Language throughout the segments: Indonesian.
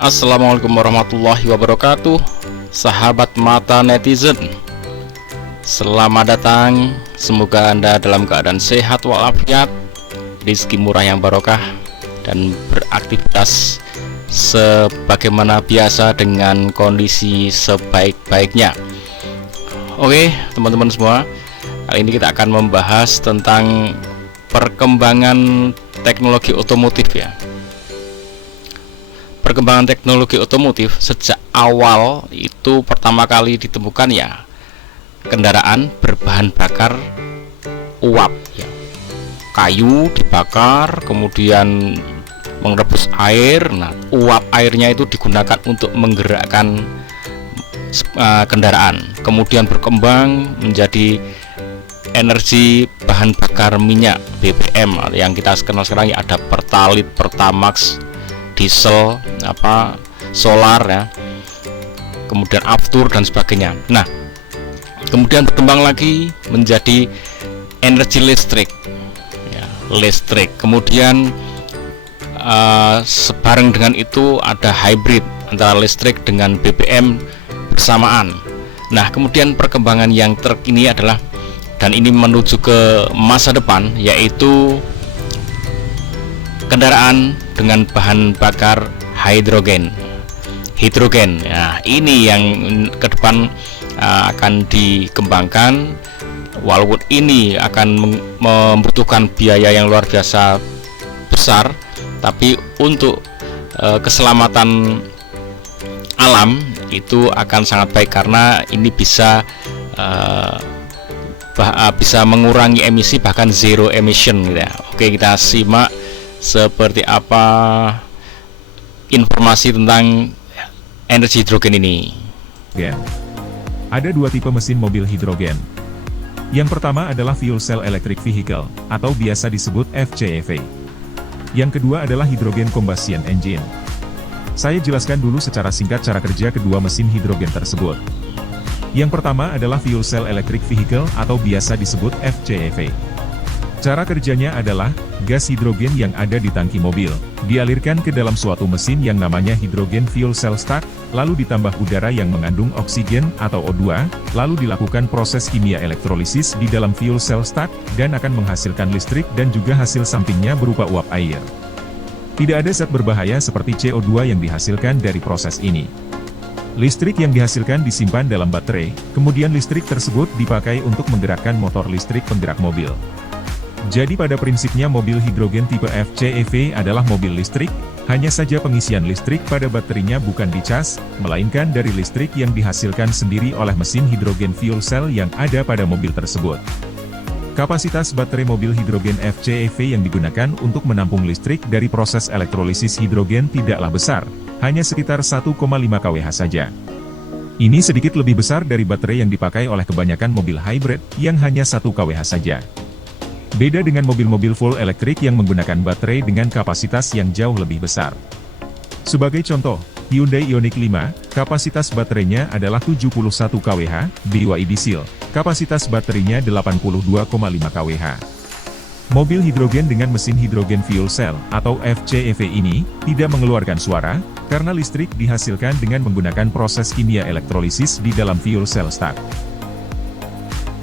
Assalamualaikum warahmatullahi wabarakatuh. Sahabat mata netizen, selamat datang. Semoga Anda dalam keadaan sehat walafiat, rezeki murah yang barokah, dan beraktivitas sebagaimana biasa dengan kondisi sebaik-baiknya. Oke teman-teman semua, kali ini kita akan membahas tentang perkembangan teknologi otomotif ya. Perkembangan teknologi otomotif sejak awal itu pertama kali ditemukan ya kendaraan berbahan bakar uap ya. Kayu dibakar kemudian merebus air. Nah, uap airnya itu digunakan untuk menggerakkan kendaraan. Kemudian berkembang menjadi energi bahan bakar minyak BBM yang kita kenal sekarang ya, ada Pertalite, Pertamax, diesel, solar ya, kemudian aftur dan sebagainya. Nah, kemudian berkembang lagi menjadi energi listrik ya, kemudian sebareng dengan itu ada hybrid antara listrik dengan BBM bersamaan. Nah, kemudian perkembangan yang terkini adalah, dan ini menuju ke masa depan, yaitu kendaraan dengan bahan bakar hidrogen. Nah, ini yang ke depan akan dikembangkan, walaupun ini akan membutuhkan biaya yang luar biasa besar, tapi untuk keselamatan alam itu akan sangat baik karena ini bisa mengurangi emisi, bahkan zero emission gitu ya. Oke, kita simak seperti apa informasi tentang energi hidrogen ini. Ada dua tipe mesin mobil hidrogen. Yang pertama adalah Fuel Cell Electric Vehicle, atau biasa disebut FCEV. Yang kedua adalah Hydrogen Combustion Engine. Saya jelaskan dulu secara singkat cara kerja kedua mesin hidrogen tersebut. Yang pertama adalah Fuel Cell Electric Vehicle, atau biasa disebut FCEV. Cara kerjanya adalah, gas hidrogen yang ada di tangki mobil, dialirkan ke dalam suatu mesin yang namanya Hydrogen Fuel Cell Stack, lalu ditambah udara yang mengandung oksigen atau O2, lalu dilakukan proses kimia elektrolisis di dalam fuel cell stack, dan akan menghasilkan listrik dan juga hasil sampingnya berupa uap air. Tidak ada zat berbahaya seperti CO2 yang dihasilkan dari proses ini. Listrik yang dihasilkan disimpan dalam baterai, kemudian listrik tersebut dipakai untuk menggerakkan motor listrik penggerak mobil. Jadi pada prinsipnya mobil hidrogen tipe FCEV adalah mobil listrik, hanya saja pengisian listrik pada baterinya bukan dicas, melainkan dari listrik yang dihasilkan sendiri oleh mesin hidrogen fuel cell yang ada pada mobil tersebut. Kapasitas baterai mobil hidrogen FCEV yang digunakan untuk menampung listrik dari proses elektrolisis hidrogen tidaklah besar, hanya sekitar 1,5 kWh saja. Ini sedikit lebih besar dari baterai yang dipakai oleh kebanyakan mobil hybrid, yang hanya 1 kWh saja. Beda dengan mobil-mobil full elektrik yang menggunakan baterai dengan kapasitas yang jauh lebih besar. Sebagai contoh, Hyundai Ioniq 5, kapasitas baterainya adalah 71 kWh, BYD diesel, kapasitas baterainya 82,5 kWh. Mobil hidrogen dengan mesin hidrogen fuel cell, atau FCEV ini, tidak mengeluarkan suara, karena listrik dihasilkan dengan menggunakan proses kimia elektrolisis di dalam fuel cell stack.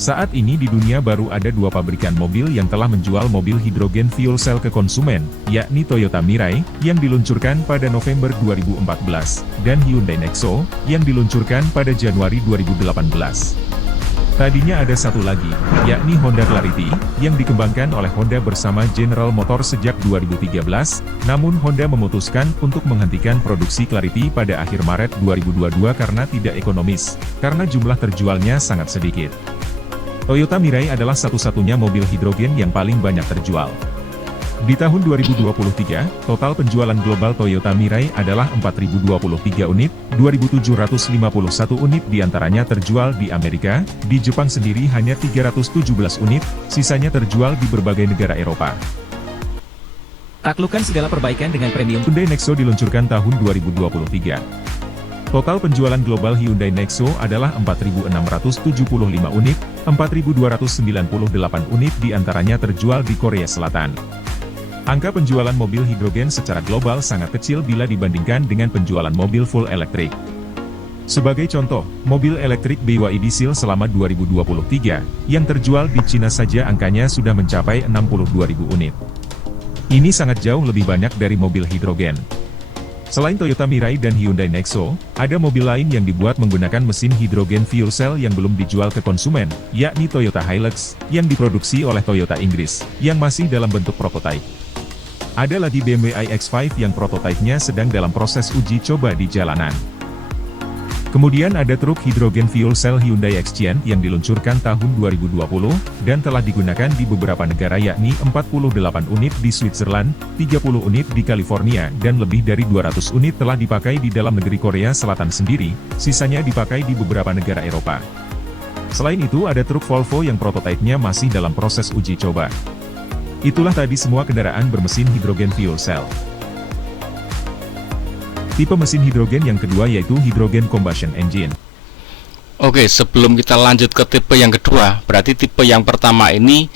Saat ini di dunia baru ada dua pabrikan mobil yang telah menjual mobil hidrogen fuel cell ke konsumen, yakni Toyota Mirai, yang diluncurkan pada November 2014, dan Hyundai Nexo, yang diluncurkan pada Januari 2018. Tadinya ada satu lagi, yakni Honda Clarity, yang dikembangkan oleh Honda bersama General Motors sejak 2013, namun Honda memutuskan untuk menghentikan produksi Clarity pada akhir Maret 2022 karena tidak ekonomis, karena jumlah terjualnya sangat sedikit. Toyota Mirai adalah satu-satunya mobil hidrogen yang paling banyak terjual. Di tahun 2023, total penjualan global Toyota Mirai adalah 4.023 unit, 2.751 unit diantaranya terjual di Amerika, di Jepang sendiri hanya 317 unit, sisanya terjual di berbagai negara Eropa. Taklukkan segala perbaikan dengan premium. Hyundai Nexo diluncurkan tahun 2023. Total penjualan global Hyundai Nexo adalah 4.675 unit, 4.298 unit diantaranya terjual di Korea Selatan. Angka penjualan mobil hidrogen secara global sangat kecil bila dibandingkan dengan penjualan mobil full elektrik. Sebagai contoh, mobil elektrik BYD Seal selama 2023, yang terjual di Cina saja angkanya sudah mencapai 62.000 unit. Ini sangat jauh lebih banyak dari mobil hidrogen. Selain Toyota Mirai dan Hyundai Nexo, ada mobil lain yang dibuat menggunakan mesin hidrogen fuel cell yang belum dijual ke konsumen, yakni Toyota Hilux, yang diproduksi oleh Toyota Inggris, yang masih dalam bentuk prototipe. Ada lagi BMW iX5 yang prototipenya sedang dalam proses uji coba di jalanan. Kemudian ada truk hidrogen fuel cell Hyundai Xcian yang diluncurkan tahun 2020, dan telah digunakan di beberapa negara yakni 48 unit di Switzerland, 30 unit di California, dan lebih dari 200 unit telah dipakai di dalam negeri Korea Selatan sendiri, sisanya dipakai di beberapa negara Eropa. Selain itu ada truk Volvo yang prototipenya masih dalam proses uji coba. Itulah tadi semua kendaraan bermesin hidrogen fuel cell. Tipe mesin hidrogen yang kedua yaitu Hydrogen Combustion Engine. Oke, sebelum kita lanjut ke tipe yang kedua, berarti tipe yang pertama ini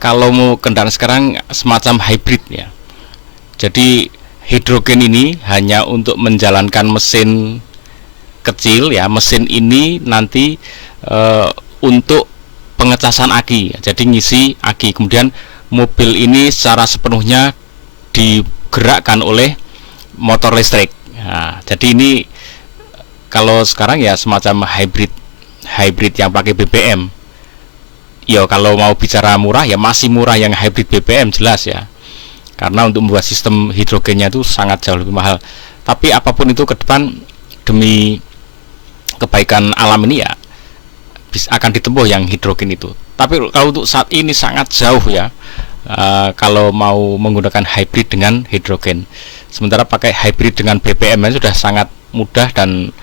kalau mau kendaraan sekarang semacam hybrid ya. Jadi hidrogen ini hanya untuk menjalankan mesin kecil ya. Mesin ini nanti untuk pengecasan aki, jadi ngisi aki. Kemudian mobil ini secara sepenuhnya digerakkan oleh motor listrik. Nah, jadi ini kalau sekarang ya semacam hybrid yang pakai BBM. Ya kalau mau bicara murah ya masih murah yang hybrid BBM jelas ya. Karena untuk membuat sistem hidrogennya itu sangat jauh lebih mahal. Tapi apapun itu ke depan demi kebaikan alam ini ya akan ditempuh yang hidrogen itu. Tapi kalau untuk saat ini sangat jauh ya. Kalau mau menggunakan hybrid dengan hidrogen. Sementara pakai hybrid dengan BBM sudah sangat mudah dan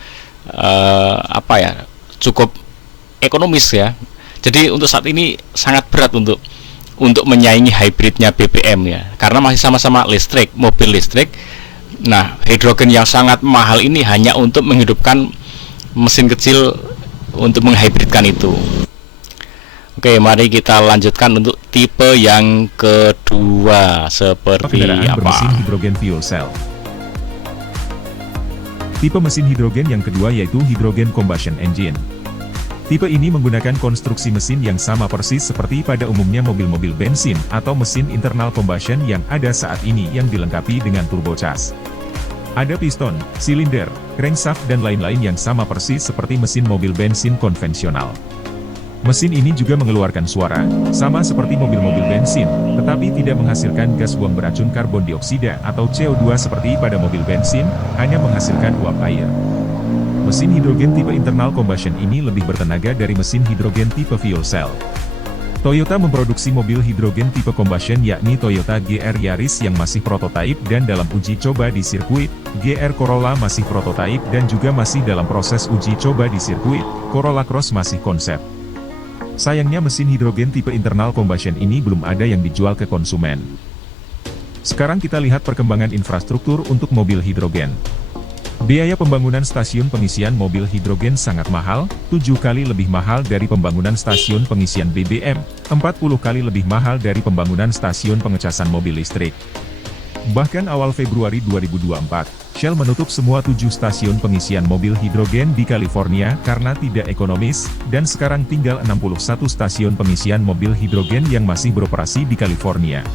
cukup ekonomis ya. Jadi untuk saat ini sangat berat untuk menyaingi hybridnya BBM ya, karena masih sama-sama listrik, mobil listrik. Nah, hidrogen yang sangat mahal ini hanya untuk menghidupkan mesin kecil untuk menghybridkan itu. Oke, mari kita lanjutkan untuk tipe yang kedua seperti kendaraan apa? Bermesin hidrogen fuel cell. Tipe mesin hidrogen yang kedua yaitu Hydrogen Combustion Engine. Tipe ini menggunakan konstruksi mesin yang sama persis seperti pada umumnya mobil-mobil bensin atau mesin internal combustion yang ada saat ini yang dilengkapi dengan turbocharge. Ada piston, silinder, crankshaft dan lain-lain yang sama persis seperti mesin mobil bensin konvensional. Mesin ini juga mengeluarkan suara, sama seperti mobil-mobil bensin, tetapi tidak menghasilkan gas buang beracun karbon dioksida atau CO2 seperti pada mobil bensin, hanya menghasilkan uap air. Mesin hidrogen tipe internal combustion ini lebih bertenaga dari mesin hidrogen tipe fuel cell. Toyota memproduksi mobil hidrogen tipe combustion yakni Toyota GR Yaris yang masih prototipe dan dalam uji coba di sirkuit, GR Corolla masih prototipe dan juga masih dalam proses uji coba di sirkuit, Corolla Cross masih konsep. Sayangnya mesin hidrogen tipe internal combustion ini belum ada yang dijual ke konsumen. Sekarang kita lihat perkembangan infrastruktur untuk mobil hidrogen. Biaya pembangunan stasiun pengisian mobil hidrogen sangat mahal, 7 kali lebih mahal dari pembangunan stasiun pengisian BBM, 40 kali lebih mahal dari pembangunan stasiun pengecasan mobil listrik. Bahkan awal Februari 2024, Shell menutup semua 7 stasiun pengisian mobil hidrogen di California karena tidak ekonomis, dan sekarang tinggal 61 stasiun pengisian mobil hidrogen yang masih beroperasi di California.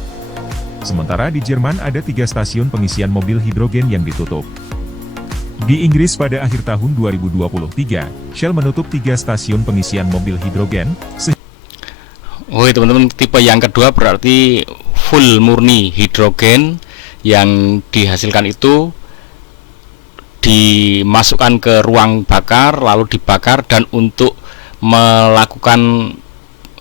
Sementara di Jerman ada 3 stasiun pengisian mobil hidrogen yang ditutup. Di Inggris pada akhir tahun 2023, Shell menutup 3 stasiun pengisian mobil hidrogen. Oh teman-teman, tipe yang kedua berarti full murni hidrogen yang dihasilkan itu dimasukkan ke ruang bakar lalu dibakar dan untuk melakukan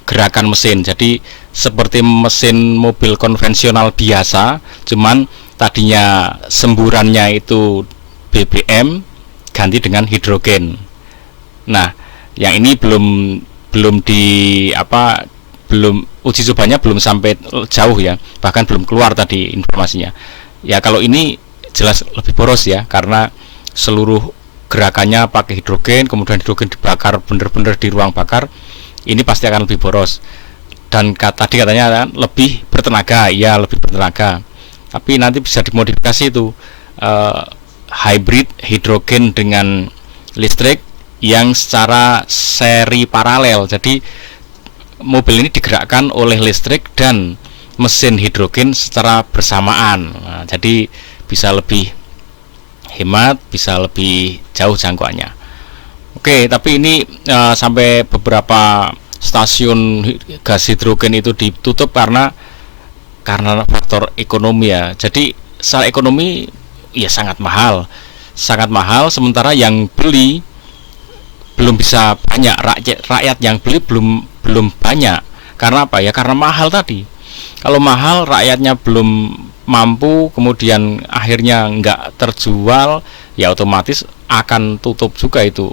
gerakan mesin. Jadi seperti mesin mobil konvensional biasa, cuman tadinya semburannya itu BBM ganti dengan hidrogen. Nah, yang ini belum uji cobanya belum sampai jauh ya, bahkan belum keluar tadi informasinya. Ya kalau ini jelas lebih boros ya, karena seluruh gerakannya pakai hidrogen, kemudian hidrogen dibakar bener-bener di ruang bakar, ini pasti akan lebih boros. dan tadi katanya kan lebih bertenaga, ya lebih bertenaga, tapi nanti bisa dimodifikasi itu hybrid hidrogen dengan listrik yang secara seri paralel. Jadi mobil ini digerakkan oleh listrik dan mesin hidrogen secara bersamaan. Nah, jadi bisa lebih hemat, bisa lebih jauh jangkauannya. Oke, tapi ini sampai beberapa stasiun gas hidrogen itu ditutup karena faktor ekonomi ya. Jadi secara ekonomi ya sangat mahal, sementara yang beli belum bisa banyak, rakyat yang beli belum banyak. Karena apa ya? Karena mahal tadi. Kalau mahal, rakyatnya belum mampu, kemudian akhirnya nggak terjual, ya otomatis akan tutup juga itu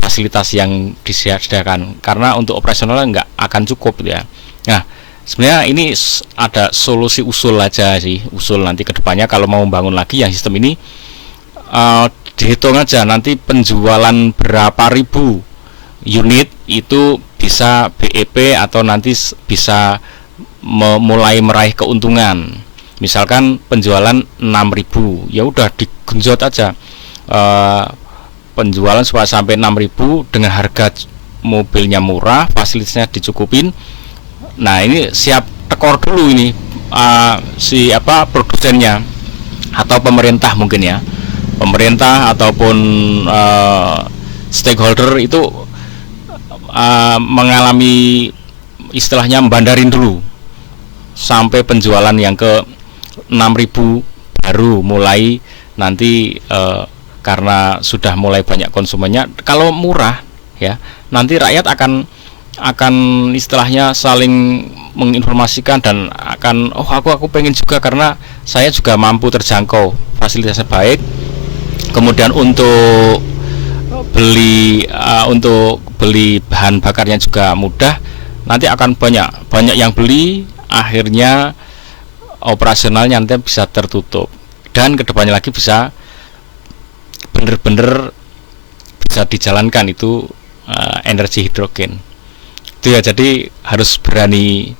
fasilitas yang disediakan, karena untuk operasionalnya nggak akan cukup ya. Nah, sebenarnya ini ada solusi usul aja sih, usul nanti kedepannya kalau mau membangun lagi yang sistem ini, dihitung aja nanti penjualan berapa ribu unit itu bisa BEP atau nanti bisa mulai meraih keuntungan. Misalkan penjualan 6.000, ya udah digenjot aja penjualan supaya sampai 6.000 dengan harga mobilnya murah, fasilitasnya dicukupin. Nah, ini siap tekor dulu ini produsennya atau pemerintah mungkin ya. Pemerintah ataupun stakeholder itu mengalami istilahnya membandarin dulu sampai penjualan yang ke 6.000 baru mulai nanti karena sudah mulai banyak konsumennya. Kalau murah ya, nanti rakyat akan istilahnya saling menginformasikan dan akan aku pengen juga karena saya juga mampu terjangkau, fasilitasnya baik, kemudian untuk beli bahan bakarnya juga mudah, nanti akan banyak yang beli, akhirnya operasionalnya nanti bisa tertutup dan kedepannya lagi bisa bener-bener bisa dijalankan itu energi hidrogen itu ya. Jadi harus berani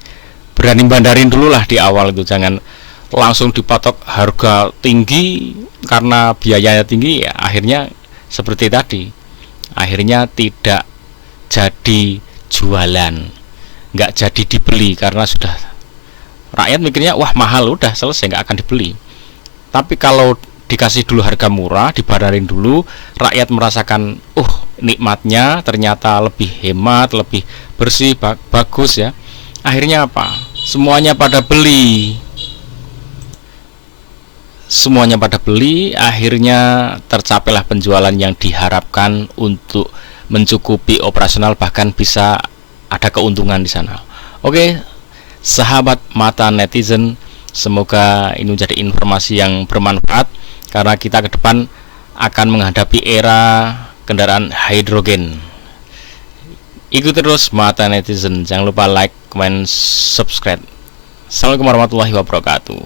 bandarin dulu lah di awal itu, jangan langsung dipatok harga tinggi karena biayanya tinggi ya, akhirnya seperti tadi, akhirnya tidak jadi jualan, nggak jadi dibeli karena sudah rakyat mikirnya wah mahal, udah selesai, nggak akan dibeli. Tapi kalau dikasih dulu harga murah, dibandarin dulu, rakyat merasakan nikmatnya, ternyata lebih hemat, lebih bersih, bagus ya, akhirnya apa? Semuanya pada beli, akhirnya tercapailah penjualan yang diharapkan untuk mencukupi operasional, bahkan bisa ada keuntungan di sana. Oke, sahabat mata netizen, semoga ini menjadi informasi yang bermanfaat karena kita ke depan akan menghadapi era kendaraan hidrogen. Ikuti terus mata netizen, jangan lupa like, comment, subscribe. Assalamualaikum warahmatullahi wabarakatuh.